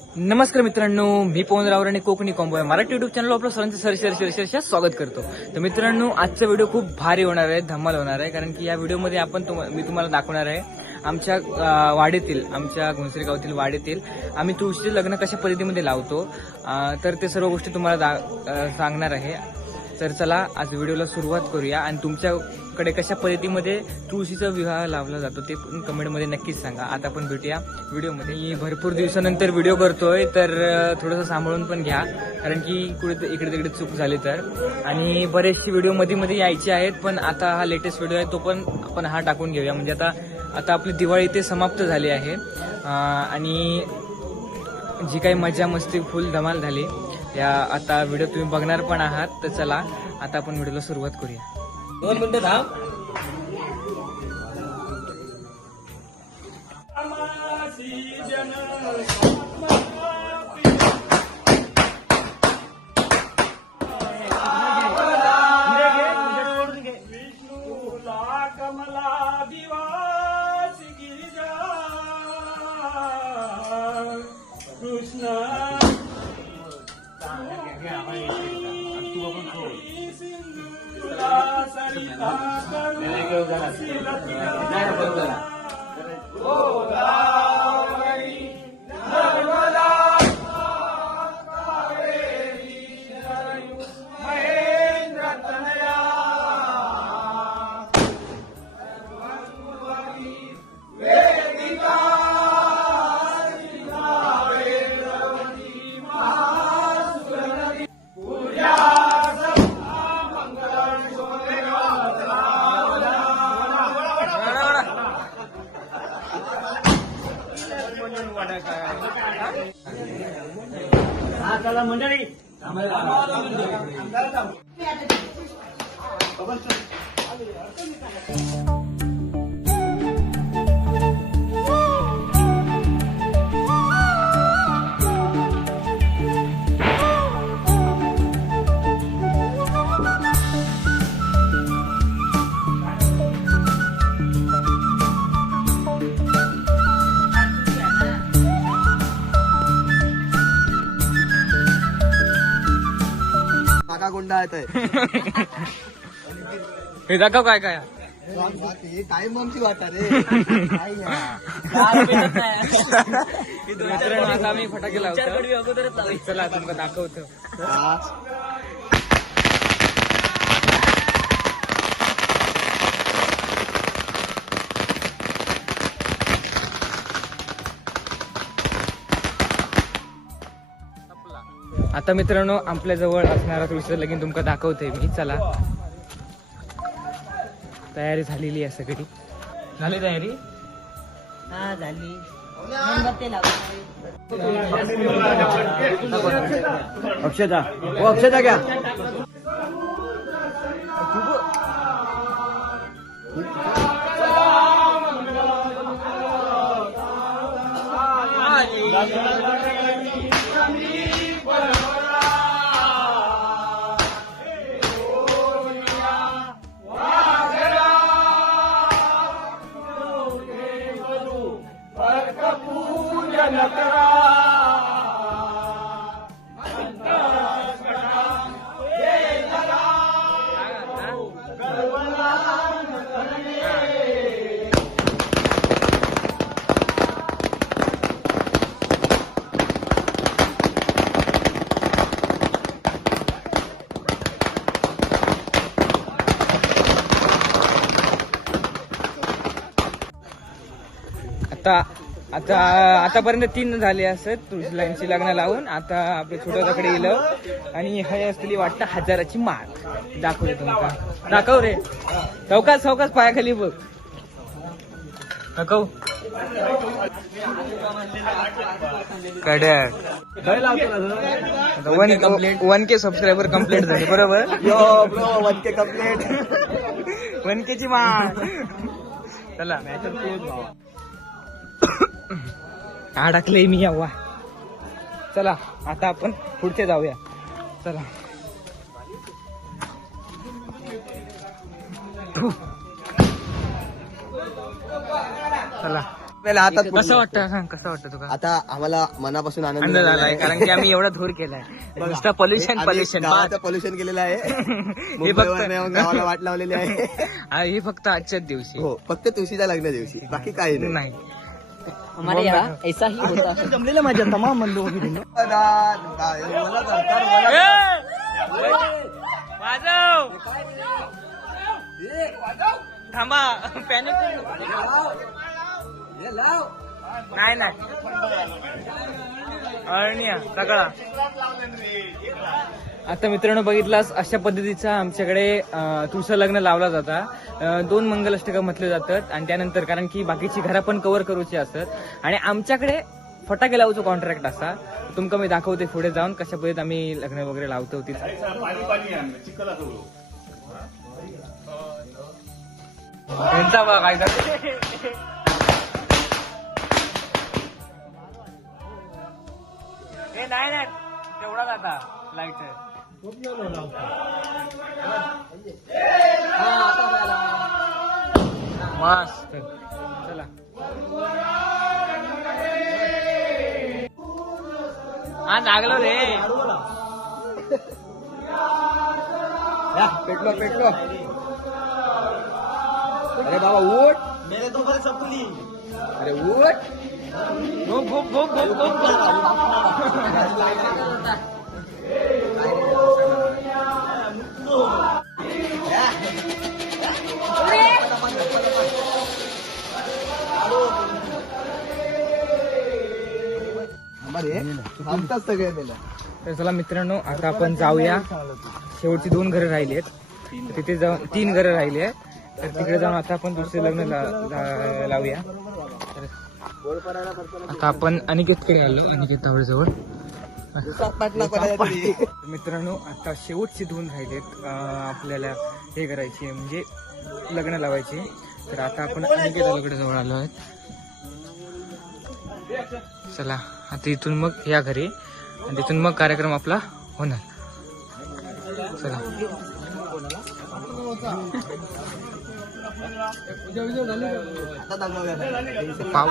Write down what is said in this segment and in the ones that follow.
नमस्कार मित्रांनो मी पवन रावर आणि कोकणी कॉम्बो आहे मराठी युट्यूब चॅनल आपलं सर्वांचं सरशी सरशी स्वागत करतो. तर मित्रांनो आजचा व्हिडिओ खूप भारी होणार आहे धमाल होणार आहे कारण की या व्हिडिओमध्ये आपण मी तुम्हाला दाखवणार आहे आमच्या वाडीतील आमच्या घोंसरी गावातील वाडीतील आम्ही तुळशीचे लग्न कशा पद्धतीमध्ये लावतो तर ते सर्व गोष्टी तुम्हाला दा- सांगणार आहे. तर चला आज व्हिडिओला सुरुवात करूया. आणि तुमच्याकडे कशा पद्धतीमध्ये तुळशीचा विवाह लावला जातो ते पण कमेंटमध्ये नक्कीच सांगा. आता आपण भेटूया व्हिडिओमध्ये. मी भरपूर दिवसानंतर व्हिडिओ करतोय तर थोडंसं सांभाळून पण घ्या. कारण की कुठे इकडे तिकडे चूक झाली तर. आणि बरेचसे व्हिडिओमध्ये मध्ये यायचे आहेत पण आता हा लेटेस्ट व्हिडिओ आहे तो पण आपण हा टाकून घेऊया. म्हणजे आता आता आपली दिवाळी ते समाप्त झाली आहे. आणि जी काही मजा मस्ती फुल धमाल झाली. या आता व्हिडिओ तुम्ही बघणार पण आहात तर चला आता आपण व्हिडिओला सुरुवात करूया. दोन मिनिटं थांब. 对不对？गुंडा येत आहे हे दाखव काय काय. वाटा रे काय मित्रांनो आता आम्ही फटाके लावतो चला दाखवतो आता मित्रांनो आपल्या जवळ असणारा तुळशीचं लगीन तुमका दाखवतोय मी. चला. तयारी झालेली आहे सगळी. झाली तयारी? हा झाली. अक्षता. ओ अक्षता घ्या. आता आतापर्यंत तीन झाले असत तुळशी लाईनची लग्न लावून. आता आपल्या छोट्याकडे गेलं आणि हे असलेली वाटतं हजाराची माळ. दाखवते तुमका दाखव रे. चौकाच चौकाच पायाखाली बघ. दाखव. One one K subscriber complete झाले बरोबर? One K complete one K ची माळ. चला. अडकले मी यावा. चला आता आपण पुढचे जाऊया. चला. चला. आपल्याला हातात कसं. वाटतं? सांग कसं वाटतं तुला? आता आम्हाला मनापासून आनंद झालाय आहे. कारण की आम्ही एवढा धूर केलाय नुसतं पॉल्युशन पॉल्युशन पॉल्युशन केलेलं आहे. हे गावाला वाट लावलेली आहे. फक्त हे फक्त आजच्याच दिवशी. हो फक्त तुळशीच्या लग्न दिवशी. बाकी काही नाही. हमारे यहाँ ऐसा ही होता है। जमलेलं माझ्या तमाम म्हणलो वाजव! थांबा पॅनिक नाही नाही. अळण्या सगळा. आता मित्रांनो बघितलास अशा पद्धतीचा आमच्याकडे तुळसा लग्न लावला जाता. दोन मंगलाष्टका म्हटले जातात आणि त्यानंतर कारण की बाकीची घरा पण कव्हर करूची असतात. आणि आमच्याकडे फटाके लावूचो कॉन्ट्रॅक्ट असा. तुमका मी दाखवते पुढे जाऊन कशा पद्धतीत आम्ही लग्न वगैरे लावतो तिथं. यांचा बघा काय झालं. हे नाही नाही. तेवढा आता. लाइट मस्त. चला. हा जागलो रे. या, पेटलो पेटलो. अरे बाबा उठ. अरे उठ. खूप खूप खूप खूप खूप सगळे मेलं। तर चला मित्रांनो आता आपण जाऊया. शेवटची दोन घरं राहिली आहेत. तिथे जाऊन तीन घरं राहिली आहेत. तर तिकडे जाऊन आता आपण दुसरे लग्न लावूया. आता आपण अनिकेतकडे आलो अनिकेत तरी. मित्रांनो आता शेवटची दोन राहिलेत आपल्याला हे करायचे म्हणजे लग्न लावायचे. तर आता आपण अनिकेताकडे जवळ आलो आहेत. चला आता इथून मग या घरी. आणि तिथून मग कार्यक्रम आपला होणार. चला. पाव.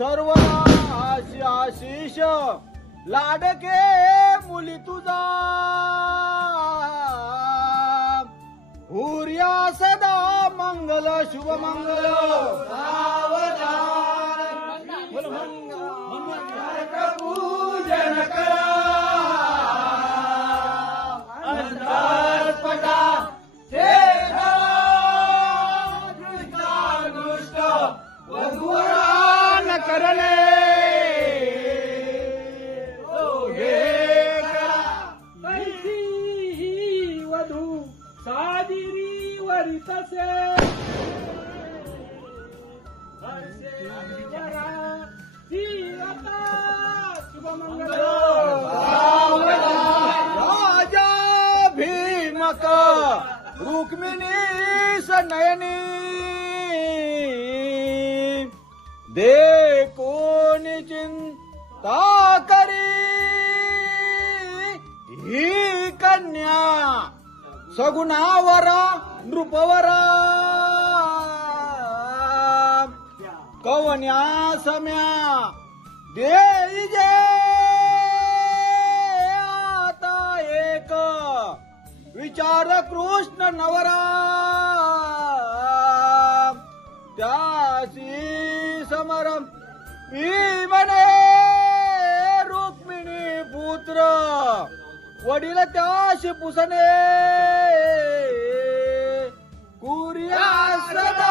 सर्व आशिष लाडके मुली तुझा. हुर्या सदा मंगल शुभ मंगल. पूजन करा रुक्मिणी सनयनी दे कोणी चिंता करी ही कन्या सगुणावरा नृपवरा कवन्या सम्या देई जे विचार कृष्ण नवरा त्यासी समरम भीमने रुक्मिणी पुत्र वडील त्याशी पुसणे कुर्या सदा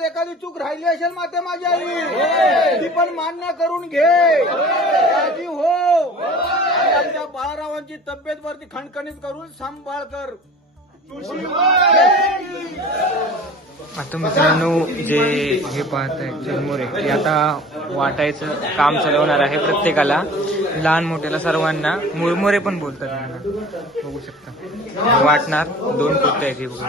कळत एखादी चूक राहिली असेल माते माझी आई. ती पण मान्य करून घे. राजी हो. आमच्या बाळारावांची तब्येत वरती खणखणीत करून सांभाळ कर. आता मित्रांनो जे हे पाहत आहे चिरमुरे ते आता वाटायचं काम चालवणार आहे प्रत्येकाला. लहान मोठ्याला सर्वांना. मुरमुरे पण बोलतात. त्यांना बघू शकता. वाटणार दोन पोते आहेत हे बघा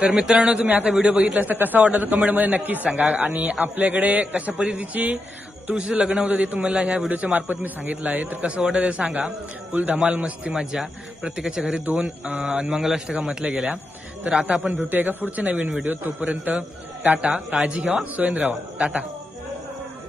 तर मित्रांनो तुम्ही आता व्हिडिओ बघितला असता कसा वाटला तर कमेंटमध्ये नक्कीच सांगा. आणि आपल्याकडे कशा पद्धतीची तुळशीचं लग्न होतं ते तुम्हाला ह्या व्हिडिओच्या मार्फत मी सांगितलं आहे. तर कसं वाटतं ते सांगा? फुल धमाल मस्ती मज्जा. प्रत्येकाच्या घरी दोन अं, मंगलाष्टका म्हटल्या गेल्या. तर आता आपण भेटूया एका पुढच्या नवीन व्हिडिओ तोपर्यंत टाटा काळजी घ्यावा स्वयं राहा टाटा.